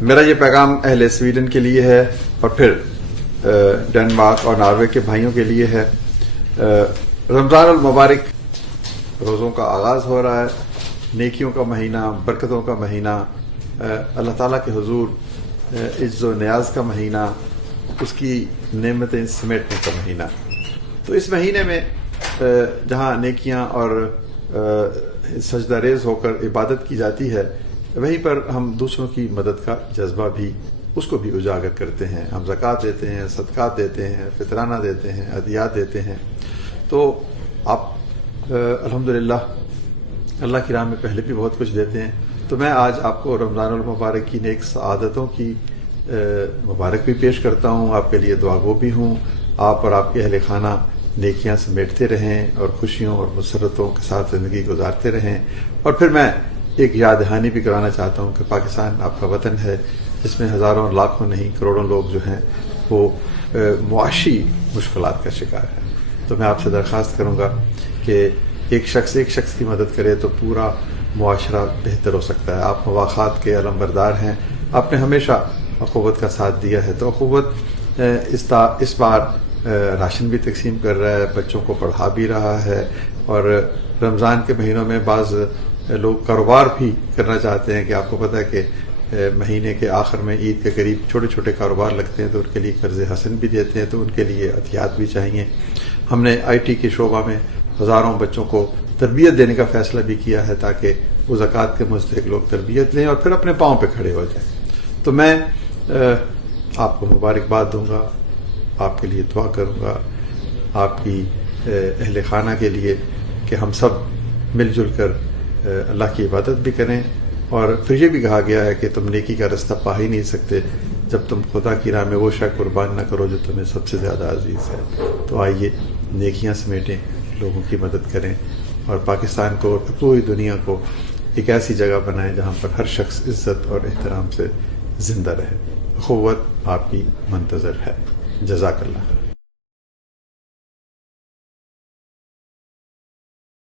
میرا یہ پیغام اہل سویڈن کے لیے ہے اور پھر ڈنمارک اور ناروے کے بھائیوں کے لیے ہے۔ رمضان المبارک روزوں کا آغاز ہو رہا ہے، نیکیوں کا مہینہ، برکتوں کا مہینہ، اللہ تعالیٰ کے حضور عز و نیاز کا مہینہ، اس کی نعمتیں سمیٹنے کا مہینہ۔ تو اس مہینے میں جہاں نیکیاں اور سجدہ ریز ہو کر عبادت کی جاتی ہے، وہیں پر ہم دوسروں کی مدد کا جذبہ بھی اس کو بھی اجاگر کرتے ہیں۔ ہم زکوٰۃ دیتے ہیں، صدقات دیتے ہیں، فطرانہ دیتے ہیں، عطیات دیتے ہیں۔ تو آپ الحمدللہ اللہ کی راہ میں پہلے بھی بہت کچھ دیتے ہیں۔ تو میں آج آپ کو رمضان المبارک کی نیک سعادتوں کی مبارک بھی پیش کرتا ہوں، آپ کے لیے دعا گو بھی ہوں، آپ اور آپ کے اہل خانہ نیکیاں سمیٹتے رہیں اور خوشیوں اور مسرتوں کے ساتھ زندگی گزارتے رہیں۔ اور پھر میں ایک یاد دہانی بھی کرانا چاہتا ہوں کہ پاکستان آپ کا وطن ہے، جس میں ہزاروں لاکھوں نہیں کروڑوں لوگ جو ہیں وہ معاشی مشکلات کا شکار ہیں۔ تو میں آپ سے درخواست کروں گا کہ ایک شخص کی مدد کرے تو پورا معاشرہ بہتر ہو سکتا ہے۔ آپ مواخات کے علم بردار ہیں، آپ نے ہمیشہ اخوت کا ساتھ دیا ہے، تو اخوت اس بار راشن بھی تقسیم کر رہا ہے، بچوں کو پڑھا بھی رہا ہے، اور رمضان کے مہینوں میں بعض لوگ کاروبار بھی کرنا چاہتے ہیں کہ آپ کو پتہ ہے کہ مہینے کے آخر میں عید کے قریب چھوٹے چھوٹے کاروبار لگتے ہیں، تو ان کے لیے قرض حسن بھی دیتے ہیں، تو ان کے لیے عطیات بھی چاہیے۔ ہم نے IT کے شعبہ میں ہزاروں بچوں کو تربیت دینے کا فیصلہ بھی کیا ہے تاکہ وہ زکوٰۃ کے مستحق لوگ تربیت لیں اور پھر اپنے پاؤں پہ کھڑے ہو جائیں۔ تو میں آپ کو مبارکباد دوں گا، آپ کے لیے دعا کروں گا، آپ کی اہل خانہ کے لیے کہ ہم سب مل جل کر اللہ کی عبادت بھی کریں۔ اور پھر یہ بھی کہا گیا ہے کہ تم نیکی کا رستہ پا ہی نہیں سکتے جب تم خدا کی راہ میں وہ شے قربان نہ کرو جو تمہیں سب سے زیادہ عزیز ہے۔ تو آئیے نیکیاں سمیٹیں، لوگوں کی مدد کریں اور پاکستان کو اور پوری دنیا کو ایک ایسی جگہ بنائیں جہاں پر ہر شخص عزت اور احترام سے زندہ رہے۔ اخوت آپ کی منتظر ہے۔ جزاک اللہ۔